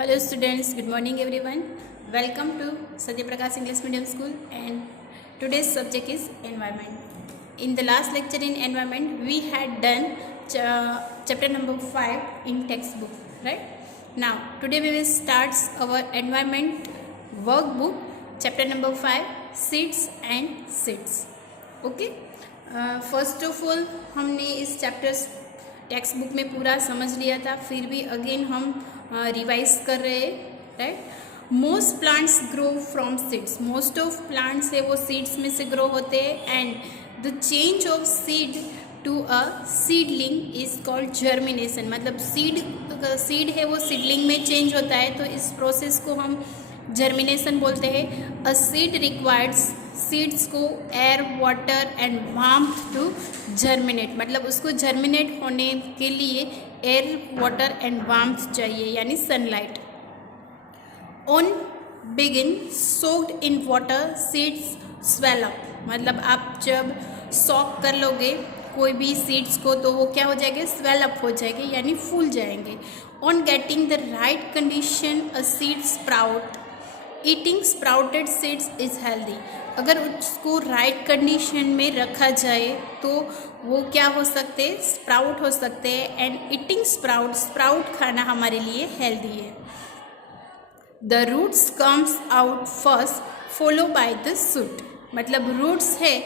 Hello students, good morning everyone. Welcome to Satya Prakash English Medium School and today's subject is environment. In the last lecture in environment we had done chapter number 5 in textbook, right? Now today we will start our environment workbook chapter number 5 seeds and seeds. Okay? First of all हमने इस chapter text book में पूरा समझ लिया था, फिर भी again हम रिवाइज कर रहे हैं, right. Most plants grow from seeds, most of plants है वो सीड्स में से ग्रो होते हैं and the change of seed to a seedling is called germination. मतलब सीड है वो सीडलिंग में चेंज होता है, तो इस प्रोसेस को हम जर्मिनेशन बोलते हैं। अ सीड रिक्वायर्ड्स, सीड्स को air water and warmth to germinate, मतलब उसको जर्मिनेट होने के लिए एयर वाटर एंड वार्मथ चाहिए, यानी sunlight. On begin soaked in water seeds swell up, मतलब आप जब सॉक कर लोगे कोई भी सीड्स को तो वो क्या हो जाएंगे, स्वेल अप हो जाएंगे, यानी फूल जाएंगे। On getting the right condition a seed sprout, eating sprouted seeds is healthy. अगर उसको राइट कंडीशन में रखा जाए तो वो क्या हो सकते हैं, स्प्राउट हो सकते हैं। एंड ईटिंग स्प्राउट खाना हमारे लिए हेल्दी है। The roots comes out first follow by the shoot, मतलब रूट्स है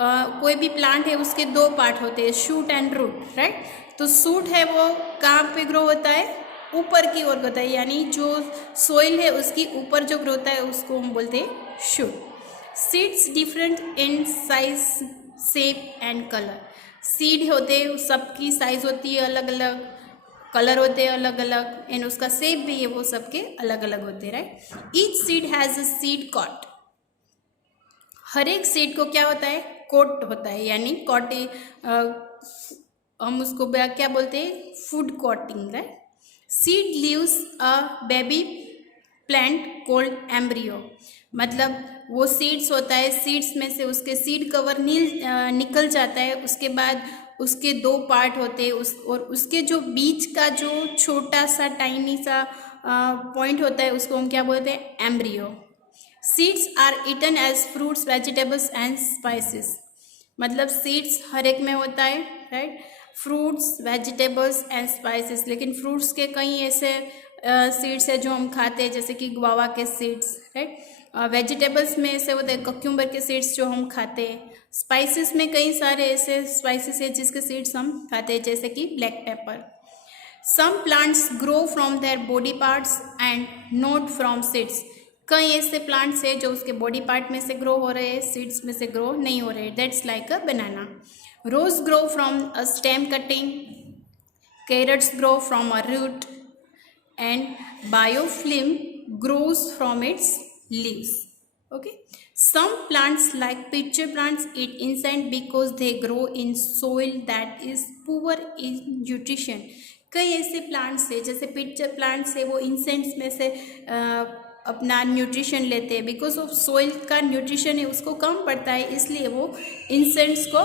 कोई भी प्लांट है उसके दो पार्ट होते हैं, शूट एंड रूट, राइट। तो शूट है वो कहाँ पे ग्रो होता है, ऊपर की ओर होता है, यानी जो सोइल है उसकी ऊपर जो ग्रो होता है उसको हम बोलते हैं shoot. Seeds different in size shape and colour, seed होते हैं सबकी साइज होती है अलग अलग, कलर होते हैं अलग अलग एंड उसका शेप भी है वो सबके अलग अलग होते हैं, right. Each seed has a seed coat, हर एक सीड को क्या होता है, कोट होता है, यानी कॉटे हम उसको क्या बोलते हैं, food coating, right. Seed leaves a baby plant cold embryo, मतलब वो सीड्स होता है, सीड्स में से उसके सीड कवर निकल जाता है, उसके बाद उसके दो पार्ट होते हैं और उसके जो बीच का जो छोटा सा टाइनी सा पॉइंट होता है उसको हम क्या बोलते हैं, embryo. Seeds are eaten as fruits vegetables and spices, मतलब सीड्स हर एक में होता है, right. Fruits vegetables and spices, लेकिन फ्रूट्स के कई ऐसे सीड्स है जो हम खाते हैं, जैसे कि गुआवा के सीड्स, राइट। वेजिटेबल्स में ऐसे होते हैं कक्यूम्बर के सीड्स जो हम खाते हैं। स्पाइसेस में कई सारे ऐसे स्पाइसेस है जिसके सीड्स हम खाते हैं, जैसे कि black pepper. Some plants grow from their body parts and not from seeds, कई ऐसे प्लांट्स है जो उसके बॉडी पार्ट में से ग्रो हो रहे हैं, सीड्स में से ग्रो नहीं हो रहे। That's like a banana. Rose grow from a stem cutting, carrots grow from a root and biofilm grows from its leaves. Okay, some plants like pitcher plants eat insect because they grow in soil that is poor in nutrition. कई ऐसे plants है जैसे picture plants है वो insects में से अपना nutrition लेते हैं, बिकॉज ऑफ सोइल का न्यूट्रिशन है उसको कम पड़ता है, इसलिए वो इंसेक्ट्स को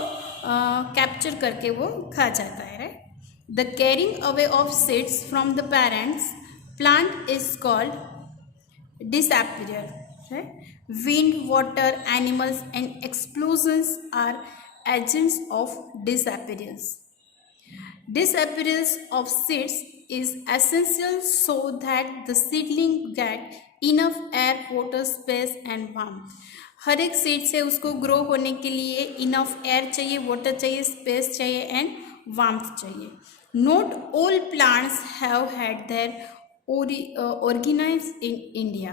कैप्चर करके वो खा जाता है, right. The carrying away of seeds from the parents plant is called disappear, right? Wind, water, animals and explosions are agents of disappearance. Disappearance of seeds is essential so that the seedling get enough air, water, space and warmth. हर एक seed से उसको grow होने के लिए enough air चाहिए, water चाहिए, space चाहिए एंड वार्मथ चाहिए। Not all plants have had their organise in India,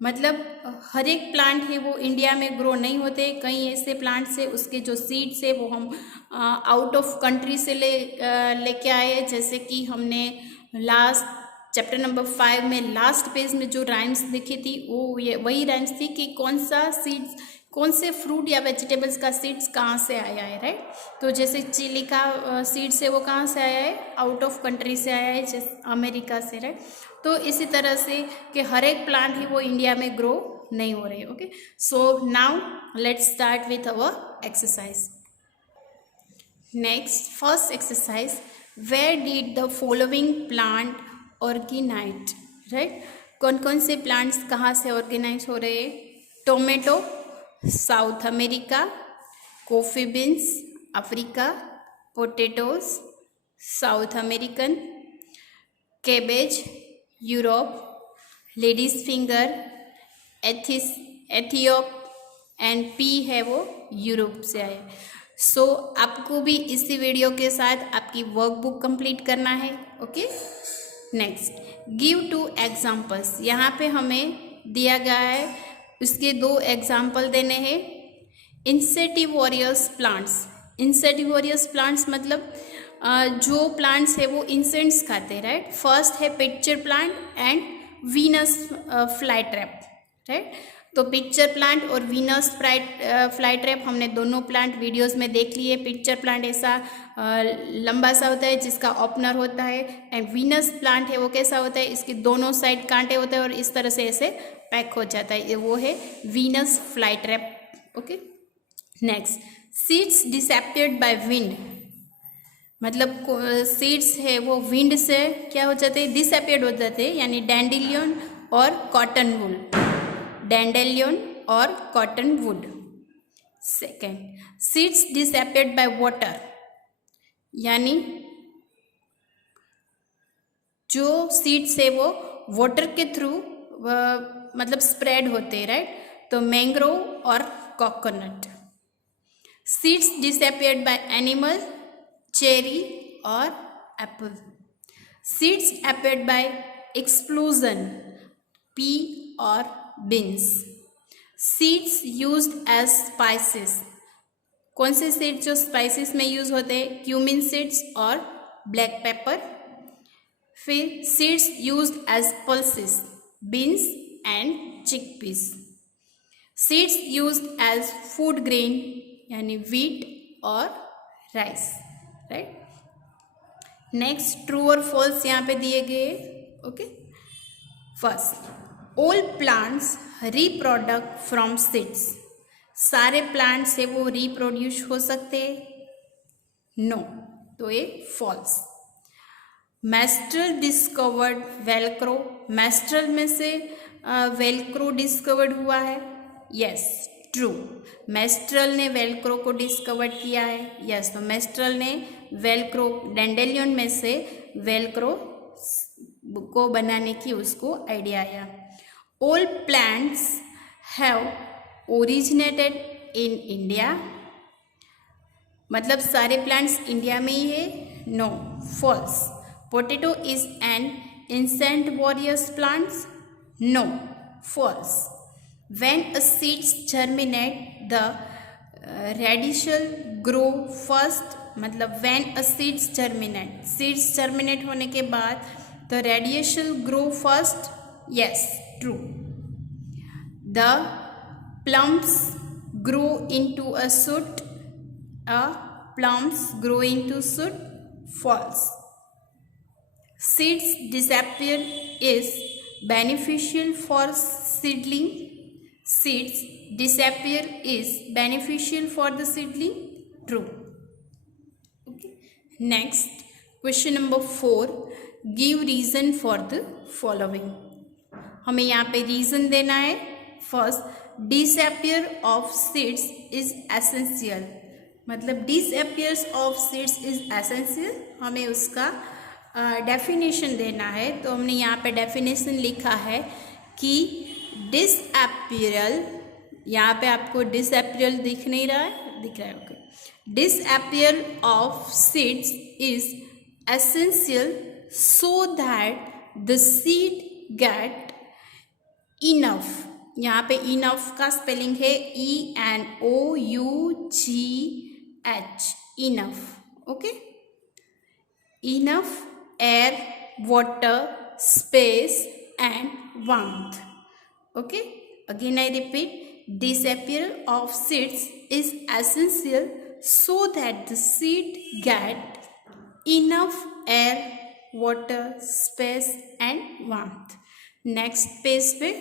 मतलब हर एक प्लांट है वो इंडिया में ग्रो नहीं होते, कई ऐसे प्लांट्स है उसके जो सीड्स है वो हम आउट ऑफ कंट्री से लेके आए, जैसे कि हमने लास्ट चैप्टर नंबर 5 में लास्ट पेज में जो राइम्स लिखी थी वो ये वही राइम्स थी कि कौन सा सीड्स, कौन से फ्रूट या वेजिटेबल्स का सीड्स कहाँ से आया है, राइट। तो जैसे चिली का सीड्स है वो कहाँ से आया है, आउट ऑफ कंट्री से आया है, जैसे अमेरिका से, राइट। तो इसी तरह से कि हर एक प्लांट ही वो इंडिया में ग्रो नहीं हो रहे। Okay, so now let's start with our exercise. Next, first exercise, where did the following plant originate, right. कौन कौन से प्लांट्स कहाँ से ऑर्गेनाइज हो रहे हैं? Tomato South America, coffee beans Africa, potatoes South American, cabbage Europe, ladies finger Ethiopia and pea है वो यूरोप से आए। सो आपको भी इसी वीडियो के साथ आपकी वर्कबुक कंप्लीट करना है। Okay, next give 2 examples. यहाँ पे हमें दिया गया है, उसके 2 एग्जाम्पल देने हैं। इंसेक्टिवोरियस प्लांट्स, इंसेक्टिवोरियस प्लांट्स मतलब जो प्लांट्स है वो इंसेक्ट्स खाते हैं, राइट। फर्स्ट है pitcher plant and Venus fly trap, right. तो पिक्चर प्लांट और वीनस फ्लाई ट्रैप हमने दोनों प्लांट वीडियोस में देख लिए। पिक्चर प्लांट ऐसा लंबा सा होता है जिसका ओपनर होता है, एंड वीनस प्लांट है वो कैसा होता है, इसके दोनों साइड कांटे होते हैं और इस तरह से ऐसे पैक हो जाता है, वो है Venus fly trap. Okay, next seeds disappeared by wind, मतलब सीड्स है वो विंड से क्या हो जाते हैं, डिसअपियर्ड हो जाते हैं, यानी डैंडेलियन और कॉटन वुल, डैंडेलियन और cotton would. Second seeds disappeared by water, यानी जो सीड्स है वो वाटर के थ्रू मतलब स्प्रेड होते हैं, राइट। तो मैंग्रोव और coconut. Seeds disappeared by animal, cherry और apple. Seeds appeared by explosion, pea और beans. Seeds used as spices, कौन से सीड्स जो स्पाइसेस में यूज होते हैं, क्यूमिन सीड्स और ब्लैक पेपर। फिर seeds used as pulses, beans and chickpeas. Seeds used as food grain, यानी व्हीट और राइस, राइट। नेक्स्ट ट्रू और फॉल्स यहाँ पे दिए गए। Okay, first all plants reproduce from seeds, सारे प्लांट्स है वो रिप्रोड्यूस हो सकते हैं, नो, तो ये false. Mestral discovered Velcro, Mestral में से वेलक्रो डिस्कवर्ड हुआ है, यस ट्रू। मैस्ट्रल ने वेलक्रो को डिस्कवर किया है, यस। तो मैस्ट्रल ने वेलक्रो, डैंडेलियन में से वेलक्रो को बनाने की उसको आइडिया आया। All plants have originated in India, मतलब सारे प्लांट्स इंडिया में ही है, no, false. Potato is an insectivorous plants, no, false. When a seeds germinate, the radicle grow first, मतलब when a seeds germinate, seeds germinate होने के बाद the radicle grow first, yes, true. The plums grow into a shoot, plums grow into shoot, false. Seeds disappear is beneficial for seedling, seeds disappear is beneficial for the seedling, true. Okay, next question number 4, give reason for the following। हमें यहाँ पे reason देना है। First disappear of seeds is essential, मतलब disappears of seeds is essential, हमें उसका definition देना है। तो हमने यहाँ पे डेफिनेशन लिखा है कि डिसअपियरल, यहाँ पे आपको डिसअपियरल दिख नहीं रहा है, दिख रहा है, okay. Disappear of seeds is essential so that the seed get enough, यहाँ पे इनफ का स्पेलिंग है ENOUGH, enough, okay. Enough air, water, space and warmth, okay. Again I repeat, disappear of seeds is essential so that the seed get enough air, water, space and warmth. Next page पे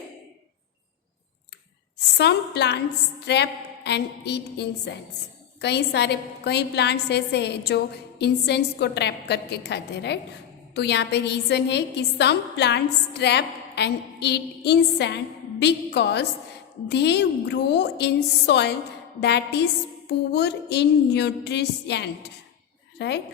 some plants trap and eat insects, कई plants ऐसे हैं जो insects को trap करके खाते हैं, right. तो यहाँ पे रीज़न है कि some plants trap and eat in sand because they grow in soil that is poor in nutrient, right.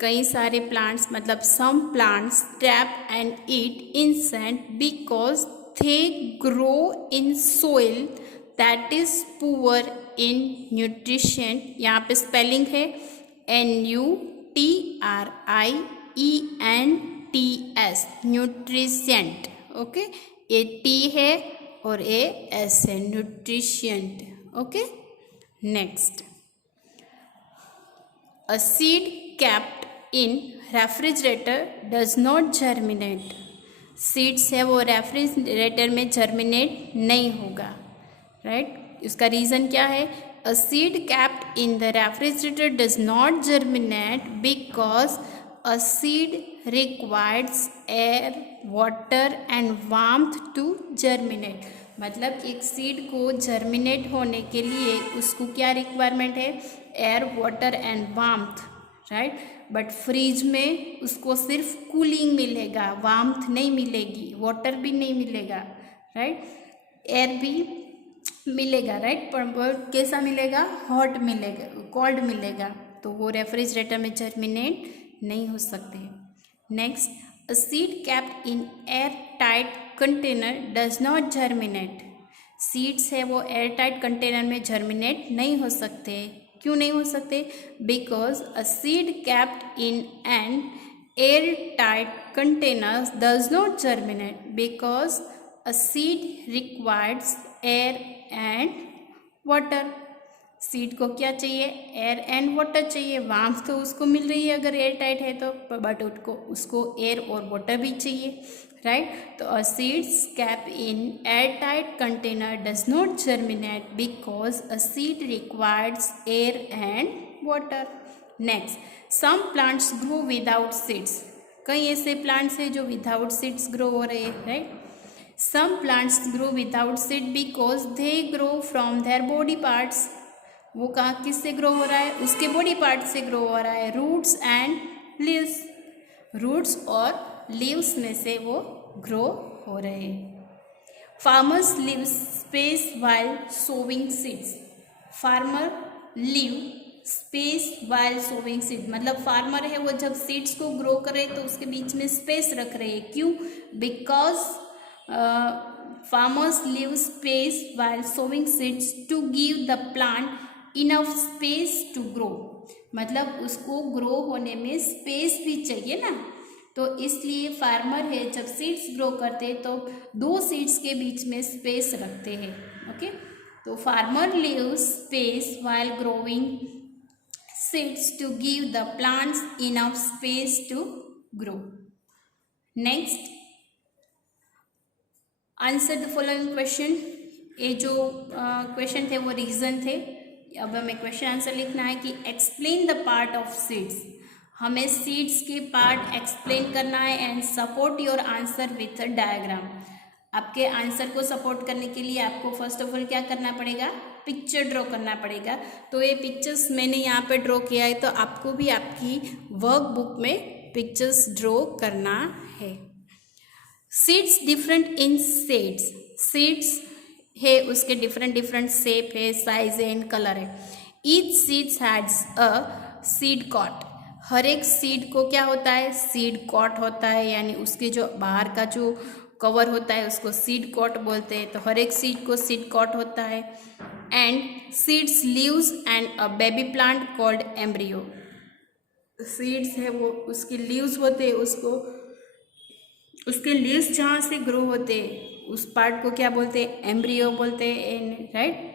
कई सारे प्लांट्स मतलब some plants trap and eat in sand because they grow in soil that is poor in nutrition. यहाँ पे spelling है NUTRIENTS, nutrient, okay. ये T है और ये एस है, nutrient, okay. Next, a seed kept in refrigerator does not germinate. Seeds है वो रेफ्रिजरेटर में जर्मिनेट नहीं होगा, राइट। उसका रीज़न क्या है? A seed kept in the refrigerator does not germinate because a seed requires air, water and warmth to germinate. मतलब एक सीड को जर्मिनेट होने के लिए उसको क्या रिक्वायरमेंट है? Air, water and warmth, right. But fridge में उसको सिर्फ कूलिंग मिलेगा, वार्मथ नहीं मिलेगी, वाटर भी नहीं मिलेगा, राइट। एयर भी मिलेगा, राइट, पर वो कैसा मिलेगा? हॉट मिलेगा, कोल्ड मिलेगा, तो वो रेफ्रिजरेटर में जर्मिनेट नहीं हो सकते। Next, a seed kept in airtight container does not germinate. Seeds है वो एयर टाइट कंटेनर में जर्मिनेट नहीं हो सकते। क्यों नहीं हो सकते? Because a seed kept in an air tight container does not germinate because a seed requires air and water. Seed को क्या चाहिए? एयर एंड वाटर चाहिए। वार्मथ तो उसको मिल रही है अगर एयर टाइट है तो, बट उसको एयर और वाटर भी चाहिए, राइट। तो a seeds kept in airtight container does not germinate because a seed requires air and water. Next, some plants grow without seeds. कई ऐसे प्लांट्स हैं जो विदाउट सीड्स ग्रो हो रहे हैं, right. Some plants grow without seed because they grow from their body parts. वो कहाँ किससे ग्रो हो रहा है? उसके बॉडी पार्ट से ग्रो हो रहा है, रूट्स एंड लीव्स। रूट्स और लीव्स में से वो ग्रो हो रहे हैं। Farmers leave space while sowing seeds. Farmer leave space while sowing seed, मतलब फार्मर है वो जब सीड्स को ग्रो कर रहे तो उसके बीच में स्पेस रख रहे हैं। क्यों? Because farmers leave space while sowing seeds to give the plant enough space to grow। मतलब उसको ग्रो होने में स्पेस भी चाहिए ना, तो इसलिए फार्मर है जब सीड्स ग्रो करते हैं तो दो सीड्स के बीच में स्पेस रखते हैं, ओके। तो farmer leaves space while growing seeds to give the plants enough space to grow। Next, answer the following question. ये जो क्वेश्चन थे वो रीजन थे। अब हमें क्वेश्चन आंसर लिखना है कि explain the part of seeds. हमें सीड्स के पार्ट एक्सप्लेन करना है and support your answer with a diagram. आपके आंसर को सपोर्ट करने के लिए आपको फर्स्ट ऑफ ऑल क्या करना पड़ेगा? पिक्चर ड्रॉ करना पड़ेगा। तो ये पिक्चर्स मैंने यहाँ पे ड्रॉ किया है, तो आपको भी आपकी वर्क बुक में पिक्चर्स ड्रॉ करना है। Seeds different in shades. Seeds है उसके डिफरेंट शेप है, साइज है एंड कलर है। Each seeds has a seed coat. हर एक सीड को क्या होता है? सीड कॉट होता है, यानी उसके जो बाहर का जो कवर होता है उसको सीड कॉट बोलते हैं। तो हर एक सीड को सीड कॉट होता है। And seeds leaves and a baby plant called embryo. Seeds है वो उसके लीव्स होते हैं, उसके लीव्स जहाँ से ग्रो होते हैं उस पार्ट को क्या बोलते हैं? एम्ब्रियो बोलते हैं, राइट।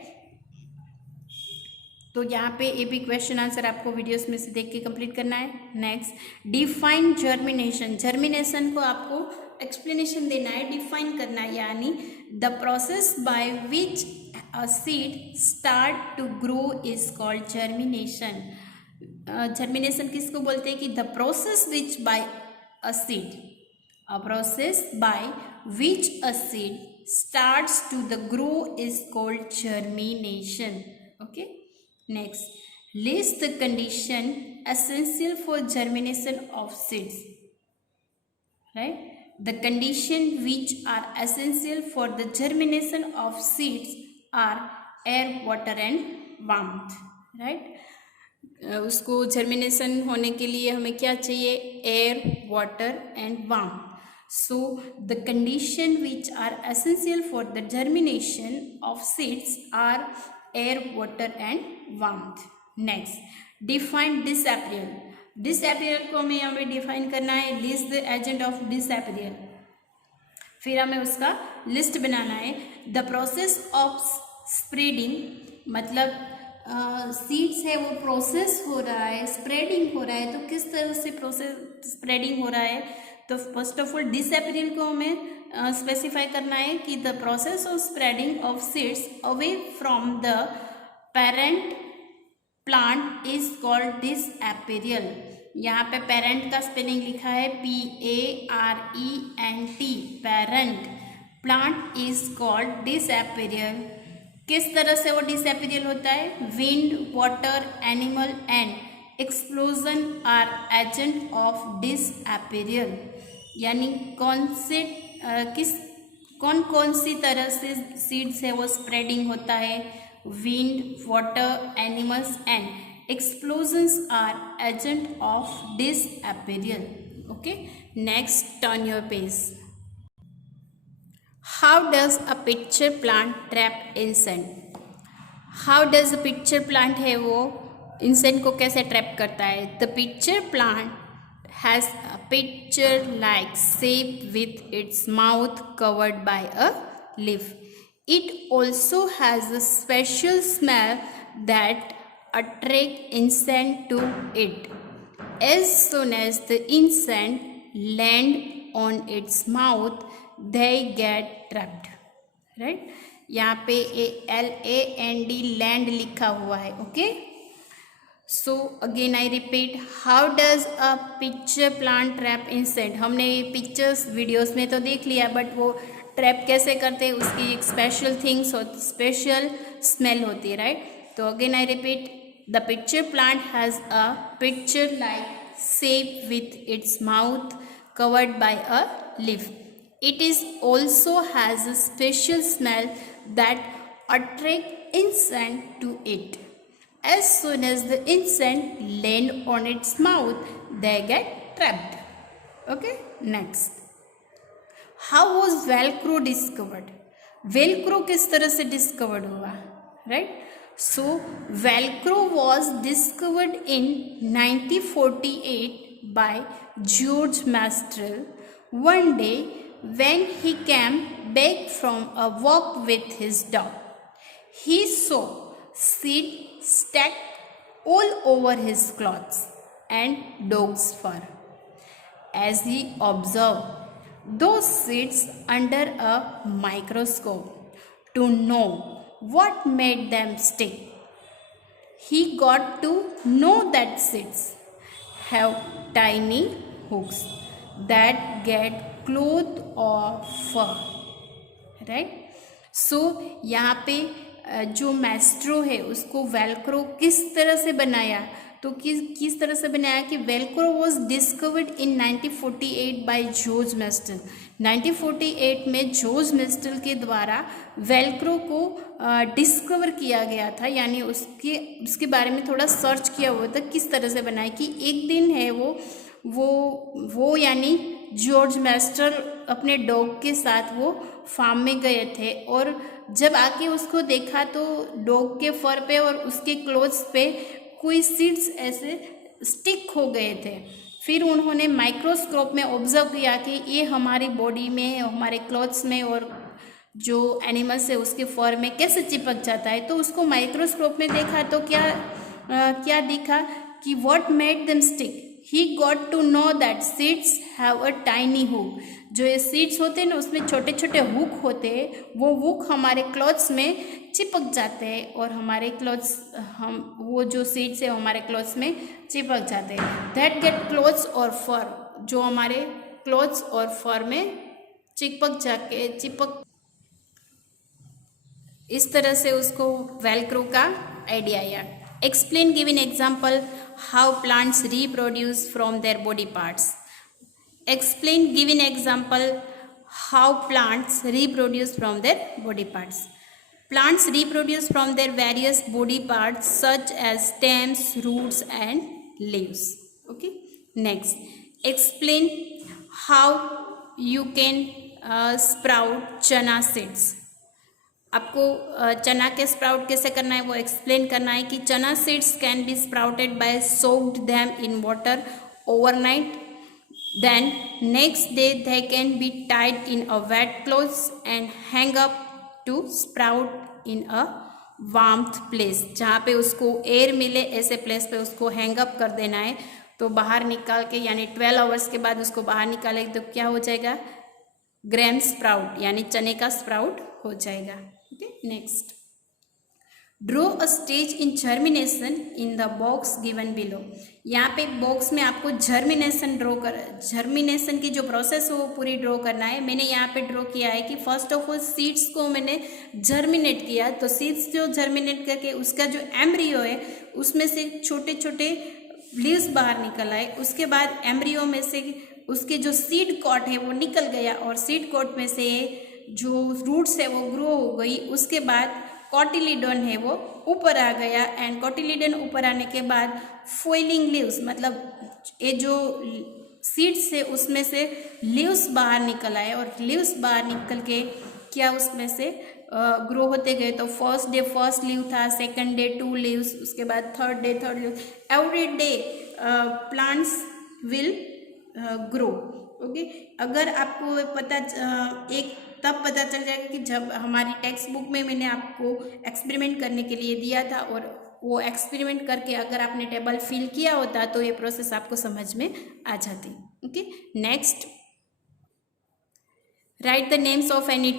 तो यहाँ पे ये भी क्वेश्चन आंसर आपको वीडियोस में से देख के कंप्लीट करना है। Next, define germination. जर्मिनेशन को आपको एक्सप्लेनेशन देना है, डिफाइन करना है, यानी the process by which a seed start to grow is called germination. Germination किसको बोलते हैं? कि the process which by a seed, a process by which a seed starts to the grow is called germination, okay। Next, list the condition essential for germination of seeds, right? The condition which are essential for the germination of seeds are air, water and warmth, right? उसको germination होने के लिए हमें क्या चाहिए? Air, water and warm. So the condition which are essential for the germination of seeds are air, water and warmth. Next, define disappeal. Disappeal को हमें यहाँ पे डिफाइन करना है. List the agent of disappearance. फिर हमें उसका लिस्ट बनाना है. द प्रोसेस ऑफ स्प्रेडिंग, मतलब सीड्स है वो प्रोसेस हो रहा है, स्प्रेडिंग हो रहा है. तो किस तरह से प्रोसेस स्प्रेडिंग हो रहा है? तो फर्स्ट ऑफ ऑल डिसअपीयरेंस को हमें स्पेसिफाई करना है कि the process of spreading of seeds away from the parent plant is called disappearance. यहाँ पे पेरेंट का स्पेलिंग लिखा है PARENT, parent. Plant is called disappearance. किस तरह से वो डिसअपीयरेंस होता है? Wind, water, animal and explosion are agent of disappearance. यानी कौन कौन सी तरह से सीड्स है वो स्प्रेडिंग होता है? Wind, water, animals and explosions are agent of disappearance. Okay, next, turn your page. How does a pitcher plant trap insect? How does a pitcher plant है वो इंसेक्ट को कैसे ट्रैप करता है? The pitcher plant has a pitcher-like shape with its mouth covered by a leaf. It also has a special smell that attracts insects to it. As soon as the insect land on its mouth, they get trapped. Right? यहाँ पे LAND land लिखा हुआ है. Okay, so again I repeat, how does a pitcher plant trap insect? हमने ये pictures videos में तो देख लिया, बट वो ट्रैप कैसे करते हैं उसकी एक स्पेशल थिंग्स होती, स्पेशल स्मेल होती है, राइट? तो again I repeat, the pitcher plant has a picture like shape with its mouth covered by a leaf. It is also has a special smell that attract insect to it. As soon as the insect land on its mouth, they get trapped. Okay, next. How was Velcro discovered? Velcro किस तरह से discovered हुआ, right? So Velcro was discovered in 1948 by George Mastrel. One day, when he came back from a walk with his dog, he saw seeds stacked all over his clothes and dog's fur. As he observed those seeds under a microscope to know what made them stick, he got to know that seeds have tiny hooks that get cloth or fur, right? So यहाँ पे जो Maestro है उसको Velcro किस तरह से बनाया, तो किस तरह से बनाया कि Velcro was discovered in 1948 by George Mestral. 1948 में जॉर्ज मेस्टल के द्वारा वेलक्रो को डिस्कवर किया गया था, यानी उसके बारे में थोड़ा सर्च किया हुआ था किस तरह से बनाया. कि एक दिन है वो यानी जॉर्ज मेस्टल अपने डॉग के साथ वो फार्म में गए थे, और जब आके उसको देखा तो डॉग के फर पे और उसके क्लोथ्स पे कोई सीड्स ऐसे स्टिक हो गए थे. फिर उन्होंने माइक्रोस्कोप में ऑब्जर्व किया कि ये हमारी बॉडी में, हमारे क्लोथ्स में और जो एनिमल्स है उसके फर में कैसे चिपक जाता है. तो उसको माइक्रोस्कोप में देखा तो क्या दिखा कि what made them stick. He got to know that seeds have a tiny hook. जो ये सीड्स होते हैं ना उसमें छोटे छोटे हुक होते हैं, वो हुक हमारे क्लॉथ्स में चिपक जाते हैं और हमारे क्लॉथ्स वो जो सीड्स है हमारे क्लॉथ्स में चिपक जाते हैं. दैट गेट क्लॉथ्स और फर, जो हमारे क्लॉथ्स और फर में चिपक इस तरह से उसको वेलक्रो का आइडिया आया. Explain, give an example how plants reproduce from their body parts. Explain, give an example how plants reproduce from their body parts. Plants reproduce from their various body parts such as stems, roots and leaves. Okay. Next, explain how you can sprout chana seeds. आपको चना के sprout कैसे करना है वो explain करना है कि chana seeds can be sprouted by soaked them in water overnight, then next day they can be tied in a wet cloths and hang up to sprout in a warmth place, जहाँ पे उसको air मिले ऐसे place पे उसको hang up कर देना है। तो बाहर निकाल के यानी 12 आवर्स के बाद उसको बाहर निकाले तो क्या हो जाएगा, ग्रेन स्प्राउट यानी चने का स्प्राउट हो जाएगा। Okay. Next, draw a stage in germination in the box given below. यहाँ पे बॉक्स में आपको जर्मिनेशन की जो प्रोसेस हो वो पूरी ड्रॉ करना है। मैंने यहाँ पे ड्रॉ किया है कि फर्स्ट ऑफ ऑल सीड्स को मैंने जर्मिनेट किया, तो सीड्स जो जर्मिनेट करके उसका जो एम्ब्रियो है उसमें से छोटे छोटे लीव्स बाहर निकल आए। उसके बाद एम्ब्रियो में से उसके जो सीड कॉट है वो निकल गया और सीड कॉट में से जो रूट्स है वो ग्रो हो गई। उसके बाद कॉटिलीडन है वो ऊपर आ गया एंड कॉटिलीडन ऊपर आने के बाद फॉइलिंग लीव्स मतलब ये जो सीड्स है उसमें से लीव्स बाहर निकल आए और लीव्स बाहर निकल के क्या उसमें से ग्रो होते गए। तो फर्स्ट डे फर्स्ट लीव था, सेकंड डे 2 लीव्स, उसके बाद third day third leave. Every day plants will grow. Okay. अगर आपको एक तब पता चल जाएगा कि जब हमारी टेक्स्ट बुक में मैंने आपको एक्सपेरिमेंट करने के लिए दिया था और वो एक्सपेरिमेंट करके अगर आपने टेबल फिल किया होता तो ये प्रोसेस आपको समझ में आ जाती। Okay. Next, right the names of any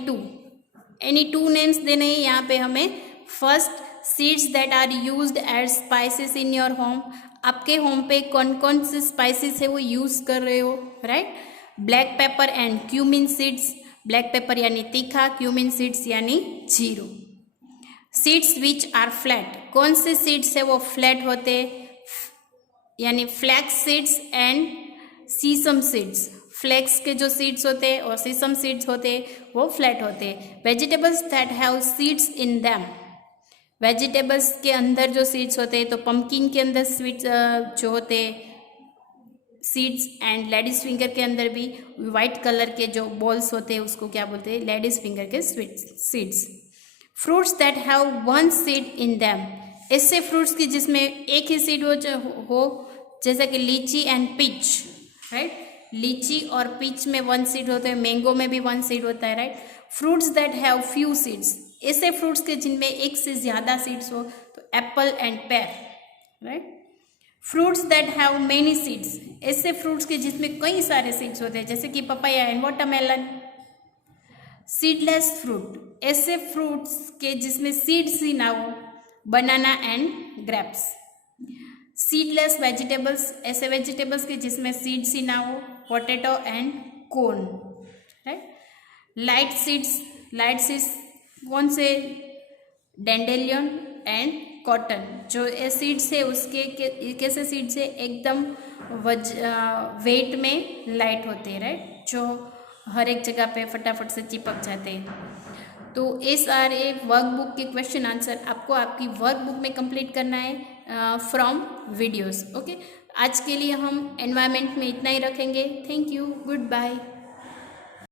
two names देने हैं यहाँ पे हमें। First, seeds that are used as spices in your home. आपके होम पे कौन कौन से स्पाइसेस है वो यूज़ कर रहे हो, right. Black pepper and cumin seeds, black pepper यानी तीखा, क्यूमिन सीड्स यानी जीरो। सीड्स विच आर फ्लैट, कौन से सीड्स है वो फ्लैट होते यानी flax seeds and sesame seeds. Flax के जो सीड्स होते हैं और सीसम सीड्स होते वो फ्लैट होते हैं। Vegetables that have seeds in them, vegetables के अंदर जो सीड्स होते हैं तो पम्पकिन के अंदर सीड्स जो होते सीड्स एंड लेडीज फिंगर के अंदर भी वाइट कलर के जो बॉल्स होते हैं उसको क्या बोलते हैं, लेडीज फिंगर के seeds. Fruits that have 1 seed in them, ऐसे फ्रूट्स की जिसमें एक ही सीड हो जैसे कि लीची एंड पीच, राइट। लीची और पीच में 1 सीड होता है, मैंगो में भी 1 सीड होता है, right. Fruits that have few seeds, ऐसे फ्रूट्स के जिनमें एक से ज़्यादा सीड्स हो तो Apple and pair, right. Fruits that have many seeds, ऐसे फ्रूट्स के जिसमें कई सारे सीड्स होते हैं जैसे कि papaya and watermelon. Seedless fruit, ऐसे फ्रूट्स के जिसमें सीड्स ही ना हो, बनाना एंड ग्रेप्स। सीडलेस वेजिटेबल्स, ऐसे वेजिटेबल्स के जिसमें सीड्स ही ना हो, potato and corn, right. Light seeds कौन से, डेंडेलियन एंड कॉटन। जो ये सीड्स है उसके कैसे सीड्स है, एकदम वेट में लाइट होते हैं, राइट, जो हर एक जगह पे फटाफट से चिपक जाते हैं। तो ये सारे वर्कबुक के क्वेश्चन आंसर आपको आपकी वर्कबुक में कंप्लीट करना है फ्रॉम वीडियोस। ओके। आज के लिए हम एनवायरनमेंट में इतना ही रखेंगे। Thank you, good bye.